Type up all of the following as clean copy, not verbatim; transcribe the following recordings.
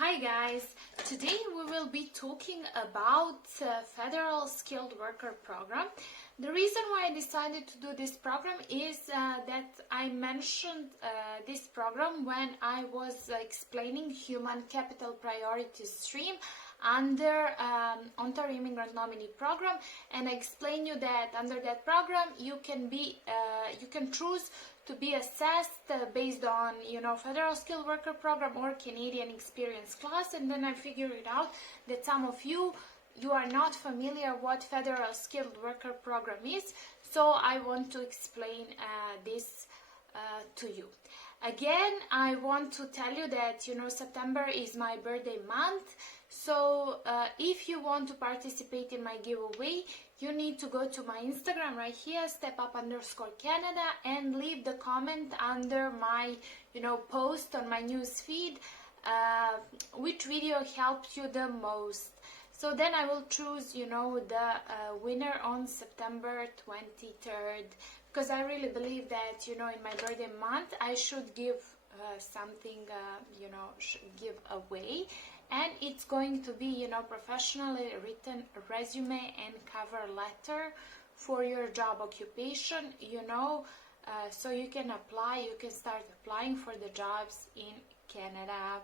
Hi guys, today we will be talking about Federal Skilled Worker Program. The reason why I decided to do this program is that I mentioned this program when I was explaining Human Capital Priorities stream under Ontario Immigrant Nominee Program, and I explained you that under that program you can choose to be assessed based on, Federal Skilled Worker Program or Canadian Experience class. And then I figured it out that some of you are not familiar what Federal Skilled Worker Program is, so I want to explain this to you. Again, I want to tell you that, September is my birthday month, so if you want to participate in my giveaway, you need to go to my Instagram right here, stepup_Canada, and leave the comment under my, post on my news feed, which video helped you the most. So then I will choose, the winner on September 23rd, because I really believe that, in my birthday month, I should give something, give away. And it's going to be, professionally written resume and cover letter for your job occupation, so you can apply, you can start applying for the jobs in Canada.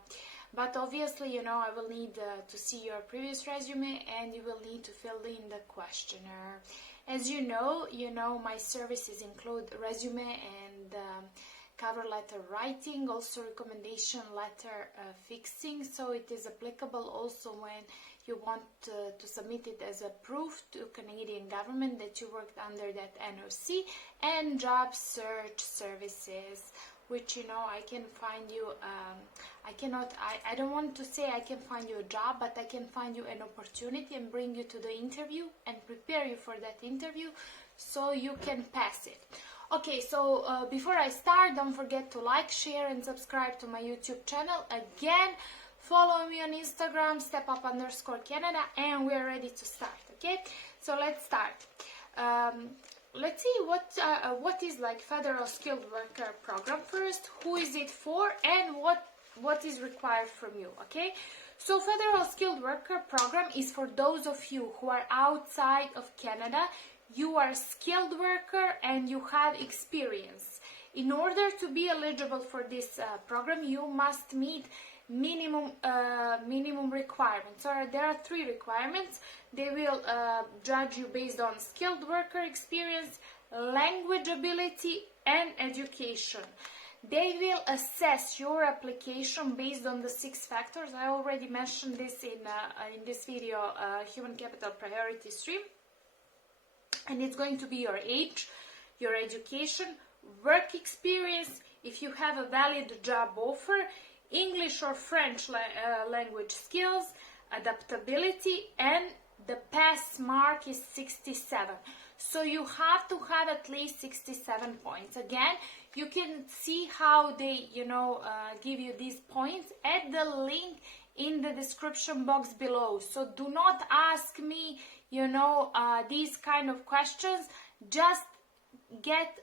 But obviously, I will need to see your previous resume, and you will need to fill in the questionnaire. As you know, my services include resume and cover letter writing, also recommendation letter fixing, so it is applicable also when you want to submit it as a proof to Canadian government that you worked under that NOC, and job search services, which I can find you I don't want to say I can find you a job, but I can find you an opportunity and bring you to the interview and prepare you for that interview so you can pass it. Okay, so before I start, don't forget to like, share and subscribe to my YouTube channel. Again, follow me on Instagram, stepup_Canada, and we're ready to start. Okay, so let's start. Let's see what is like Federal Skilled Worker Program first, who is it for, and what is required from you. Okay, so Federal Skilled Worker Program is for those of you who are outside of Canada. You are a skilled worker and you have experience. In order to be eligible for this program, you must meet minimum requirements. So there are 3 requirements. They will judge you based on skilled worker experience, language ability, and education. They will assess your application based on the 6 factors. I already mentioned this in this video, Human Capital Priority Stream. And it's going to be your age, your education, work experience, if you have a valid job offer, English or French language skills, adaptability, and the pass mark is 67. So you have to have at least 67 points. Again, you can see how they, give you these points at the link in the description box below. So do not ask me, these kind of questions. Just get,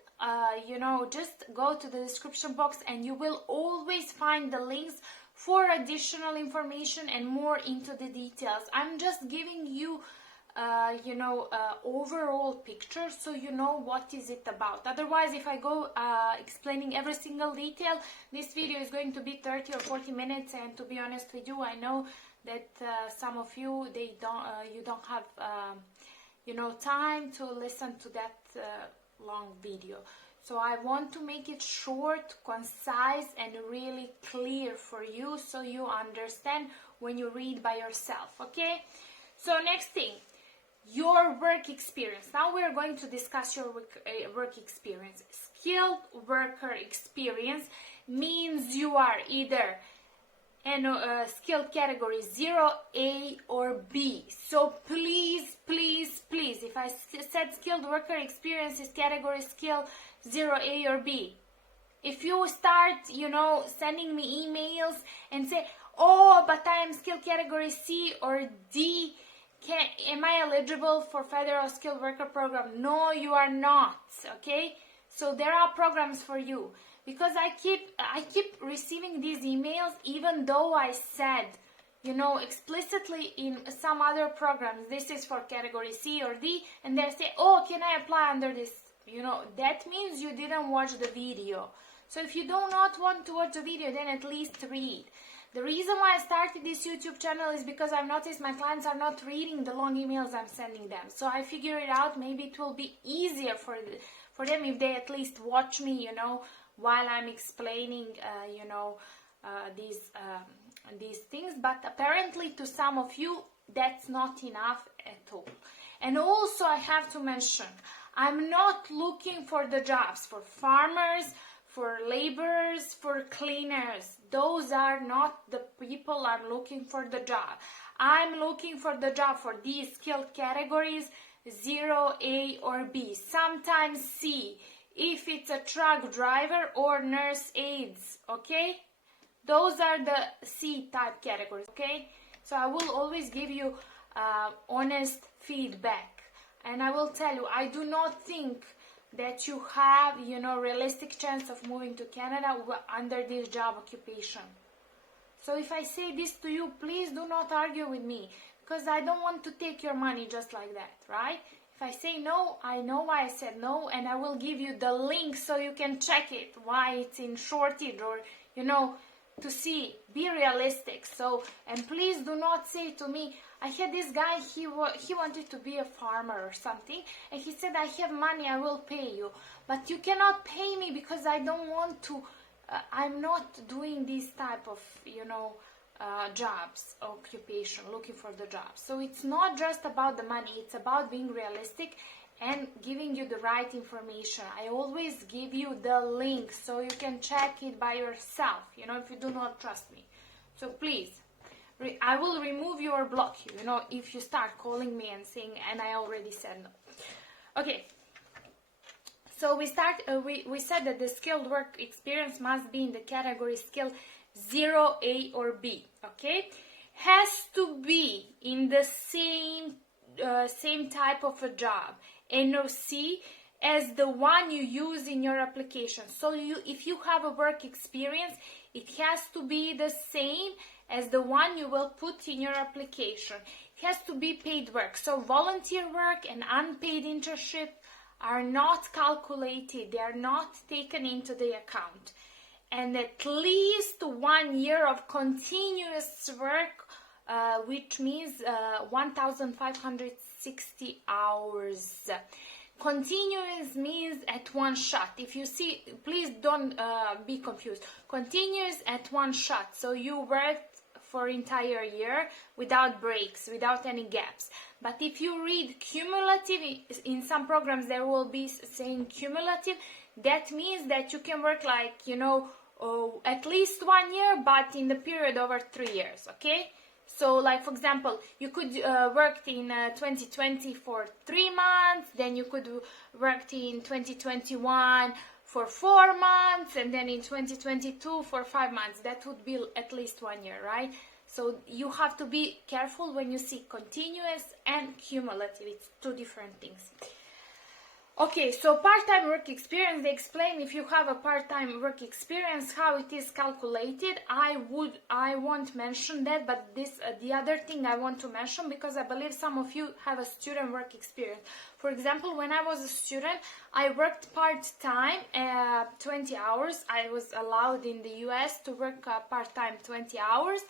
just go to the description box and you will always find the links for additional information and more into the details. I'm just giving you overall picture so you know what is it about. Otherwise, if I go explaining every single detail, this video is going to be 30 or 40 minutes, and to be honest with you, I know that some of you you don't have time to listen to that long video. So I want to make it short, concise, and really clear for you so you understand when you read by yourself. Okay, so next thing, your work experience. Now we are going to discuss your work experience. Skilled worker experience means you are either in skilled category 0, A, or B. So please, if I said skilled worker experience is category skill 0, A, or B, if you start, sending me emails and say, oh, but I am skilled category C or D, am I eligible for Federal Skilled Worker Program? No, you are not. Okay, so there are programs for you. because I keep receiving these emails, even though I said, you know, explicitly in some other programs, this is for category C or D, and they say, oh, can I apply under this? You know, that means you didn't watch the video. So if you do not want to watch the video, then at least read. The reason why I started this YouTube channel is because I've noticed my clients are not reading the long emails I'm sending them. So I figure it out, maybe it will be easier for them if they at least watch me, you know, while I'm explaining, you know, these things. But apparently to some of you, that's not enough at all. And also I have to mention, I'm not looking for the jobs for farmers, for laborers, for cleaners. Those are not the people I'm looking for the job. I'm looking for the job for these skilled categories, 0, A or B, sometimes C, if it's a truck driver or nurse aides, okay? Those are the C type categories, okay? So I will always give you honest feedback. And I will tell you, I do not think that you have, you know, realistic chance of moving to Canada under this job occupation. So if I say this to you, please do not argue with me, because I don't want to take your money just like that, right? If I say no, I know why I said no, and I will give you the link so you can check it, why it's in shortage, or, you know, to see, be realistic. So, and please do not say to me, I had this guy, he wanted to be a farmer or something, and he said, I have money, I will pay you. But you cannot pay me because I don't want to, I'm not doing this type of, you know, jobs, occupation, looking for the job. So it's not just about the money, it's about being realistic and giving you the right information. I always give you the link so you can check it by yourself, you know, if you do not trust me. So please, I will remove you or block you, you know, if you start calling me and saying, and I already said no. Okay, so we said that the skilled work experience must be in the category skill 0, A or B, okay? Has to be in the same type of a job, NOC, as the one you use in your application. So if you have a work experience, it has to be the same as the one you will put in your application. It has to be paid work. So volunteer work and unpaid internship are not calculated. They are not taken into the account. And at least 1 year of continuous work, which means 1,560 hours. Continuous means at one shot. If you see, please don't be confused. Continuous at one shot. So you worked for entire year without breaks, without any gaps. But if you read cumulative, in some programs there will be saying cumulative. That means that you can work like, you know, at least 1 year, but in the period over 3 years, okay? So, like, for example, you could work in 2020 for 3 months, then you could work in 2021 for 4 months, and then in 2022 for 5 months. That would be at least 1 year, right? So you have to be careful when you see continuous and cumulative. It's two different things. Okay, so part-time work experience, they explain if you have a part-time work experience, how it is calculated. I won't mention that, but this the other thing I want to mention, because I believe some of you have a student work experience. For example, when I was a student, I worked part-time, 20 hours. I was allowed in the US to work part-time 20 hours.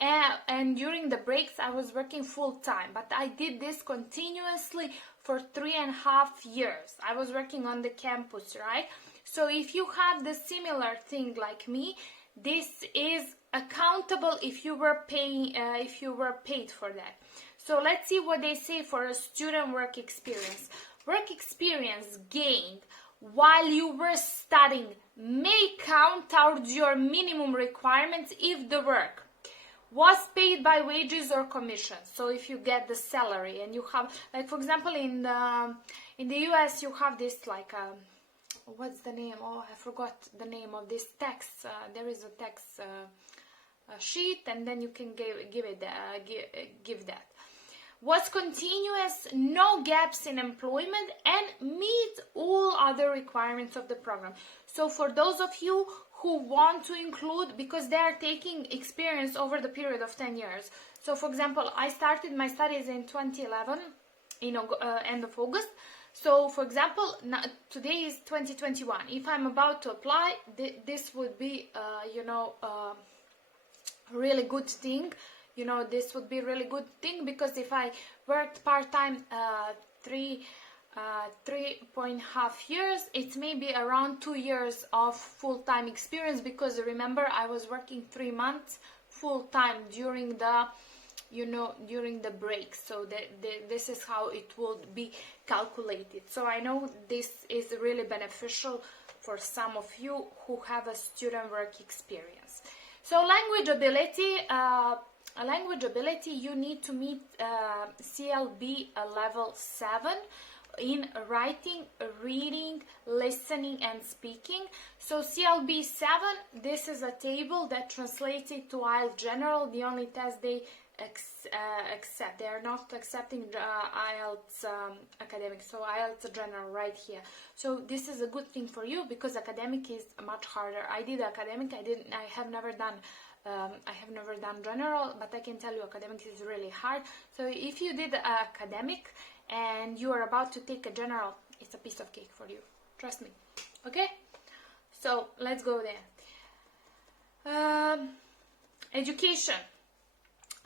And during the breaks, I was working full-time. But I did this continuously for 3.5 years. I was working on the campus, right? So if you have the similar thing like me, this is accountable if you were paid for that. So let's see what they say for a student work experience. Work experience gained while you were studying may count towards your minimum requirements if the work was paid by wages or commission. So if you get the salary and you have, like, for example, in the US you have this, like, what's the name? Oh, I forgot the name of this tax. There is a tax sheet, and then you can give that. Was continuous, no gaps in employment, and meet all other requirements of the program. So for those of you who want to include, because they are taking experience over the period of 10 years. So for example, I started my studies in 2011, end of August. So for example, today is 2021. If I'm about to apply, this would be, really good thing. This would be really good thing, because if I worked part-time 3.5 years, it's maybe around 2 years of full-time experience, because remember, I was working 3 months full-time during the during the break. So this is how it would be calculated. So I know this is really beneficial for some of you who have a student work experience. So language ability, you need to meet CLB level 7 in writing, reading, listening, and speaking. So CLB 7, this is a table that translates it to IELTS General. The only test they accept, they are not accepting IELTS academic, so IELTS General right here. So this is a good thing for you, because academic is much harder. I did academic, I have never done general, but I can tell you academic is really hard. So if you did academic and you are about to take a general, it's a piece of cake for you, trust me. Okay, so let's go there. Education.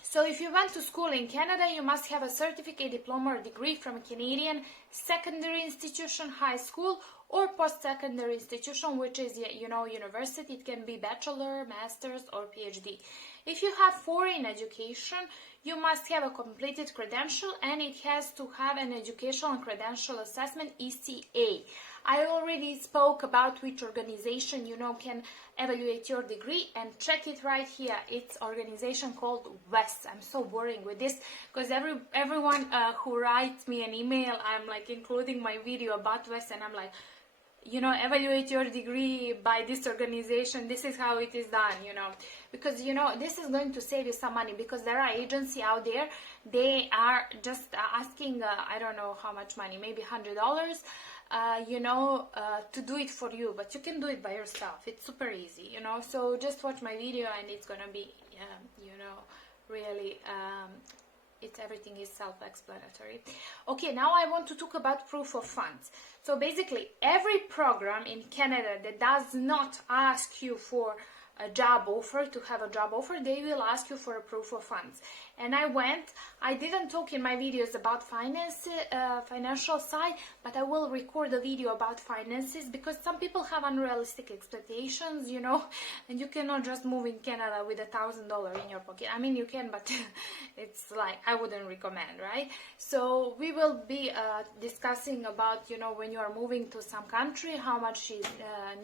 So if you went to school in Canada, you must have a certificate, diploma, or degree from a Canadian secondary institution, high school, or post-secondary institution, which is, university. It can be bachelor, master's, or PhD. If you have foreign education, you must have a completed credential, and it has to have an educational and credential assessment, ECA. I already spoke about which organization can evaluate your degree, and check it right here. It's organization called WES. I'm so boring with this, because everyone who writes me an email, I'm like including my video about WES, and I'm like, evaluate your degree by this organization. This is how it is done, because this is going to save you some money, because there are agencies out there, they are just asking I don't know how much money, maybe $100 to do it for you, but you can do it by yourself. It's super easy, so just watch my video, and it's gonna be really everything is self-explanatory. Okay, now I want to talk about proof of funds. So basically, every program in Canada that does not ask you for a job offer, to have a job offer, they will ask you for a proof of funds. And I didn't talk in my videos about financial side, but I will record a video about finances, because some people have unrealistic expectations, and you cannot just move in Canada with $1,000 in your pocket. I mean, you can, but it's like, I wouldn't recommend, right? So we will be discussing about, when you are moving to some country, how much is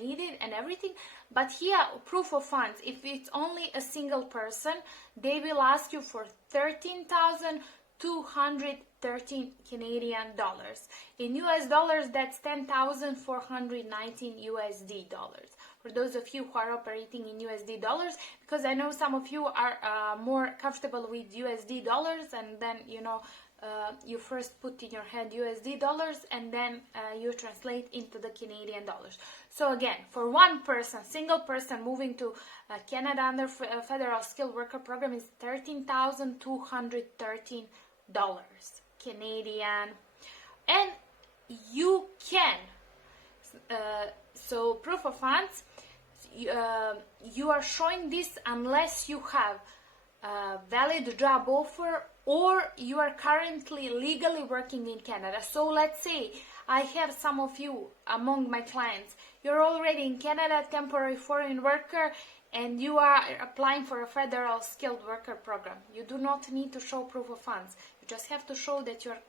needed and everything. But here, proof of funds, if it's only a single person, they will ask you for 13,213 Canadian dollars. In US dollars, that's 10,419 USD dollars. For those of you who are operating in USD dollars, because I know some of you are more comfortable with USD dollars, and then, you first put in your head USD dollars, and then you translate into the Canadian dollars. So again, for one person, single person moving to Canada under Federal Skilled Worker Program is $13,213 Canadian. And you can, so proof of funds, you are showing this unless you have a valid job offer, or you are currently legally working in Canada. So let's say I have some of you among my clients, you're already in Canada, temporary foreign worker, and you are applying for a Federal Skilled Worker Program. You do not need to show proof of funds. You just have to show that you're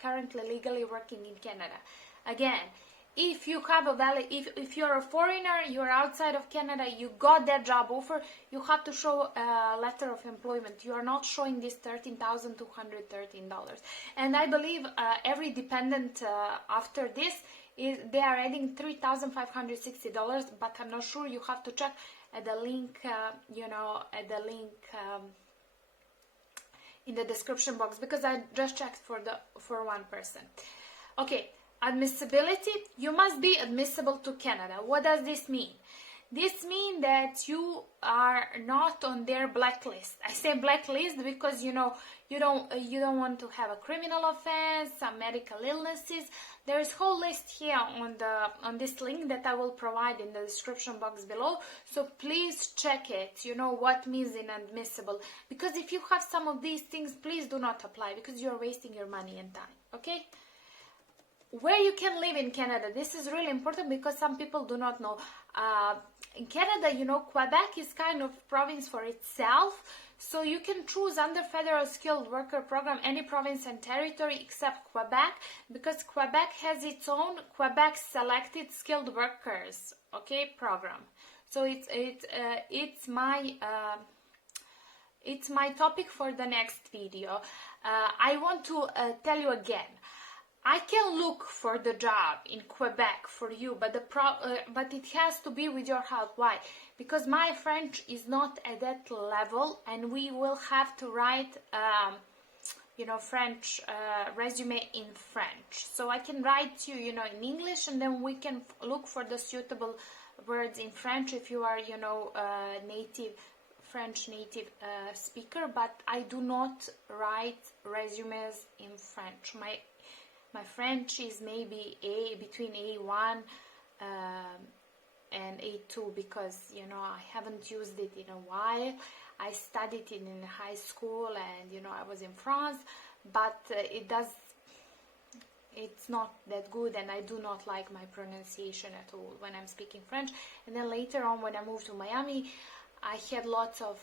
currently legally working in Canada. Again, if you have a valid, if you're a foreigner, you're outside of Canada, you got that job offer, you have to show a letter of employment. You are not showing this $13,213. And I believe every dependent after this, they are adding $3,560, but I'm not sure. You have to check at the link, in the description box, because I just checked for one person. Okay. admissibility, you must be admissible to Canada. What does this mean? This means that you are not on their blacklist. I say blacklist because you don't want to have a criminal offense, some medical illnesses. There is a whole list here on this link that I will provide in the description box below. So please check it. You know what means inadmissible. Because if you have some of these things, please do not apply because you are wasting your money and time. Okay? Where you can live in Canada, this is really important because some people do not know. In Canada, Quebec is kind of province for itself, so you can choose under Federal Skilled Worker Program any province and territory except Quebec, because Quebec has its own Quebec Selected Skilled Workers, program. So it's my topic for the next video. I want to tell you again. I can look for the job in Quebec for you, but it has to be with your help. Why? Because my French is not at that level, and we will have to write, French resume in French. So I can write you, in English, and then we can look for the suitable words in French if you are, French native speaker. But I do not write resumes in French. My French is maybe between A1 and A2 because, I haven't used it in a while. I studied it in high school and, I was in France, but it's not that good, and I do not like my pronunciation at all when I'm speaking French. And then later on, when I moved to Miami, I had lots of,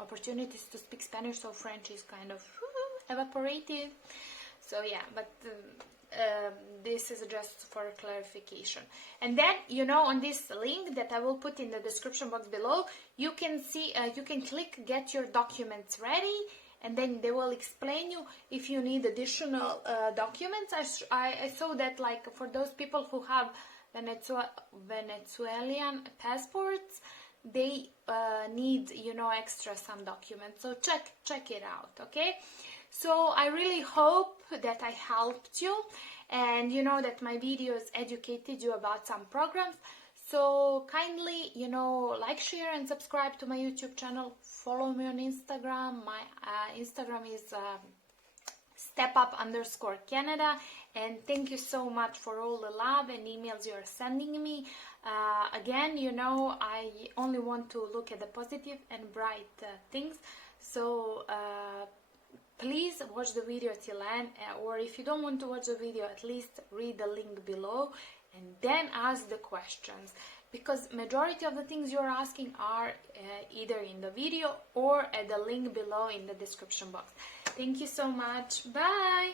opportunities to speak Spanish, so French is kind of evaporated. So yeah, but this is just for clarification. And then, on this link that I will put in the description box below, you can see, you can click get your documents ready, and then they will explain you if you need additional documents. I saw that, like, for those people who have Venezuelan passports, they need, extra some documents. So check it out, okay? So I really hope that I helped you, and that my videos educated you about some programs. So kindly, like, share, and subscribe to my YouTube channel. Follow me on Instagram. My Instagram is stepup_Canada. And thank you so much for all the love and emails you're sending me. Again, I only want to look at the positive and bright things. So please watch the video till end, or if you don't want to watch the video, at least read the link below and then ask the questions, because majority of the things you're asking are either in the video or at the link below in the description box. Thank you so much. Bye.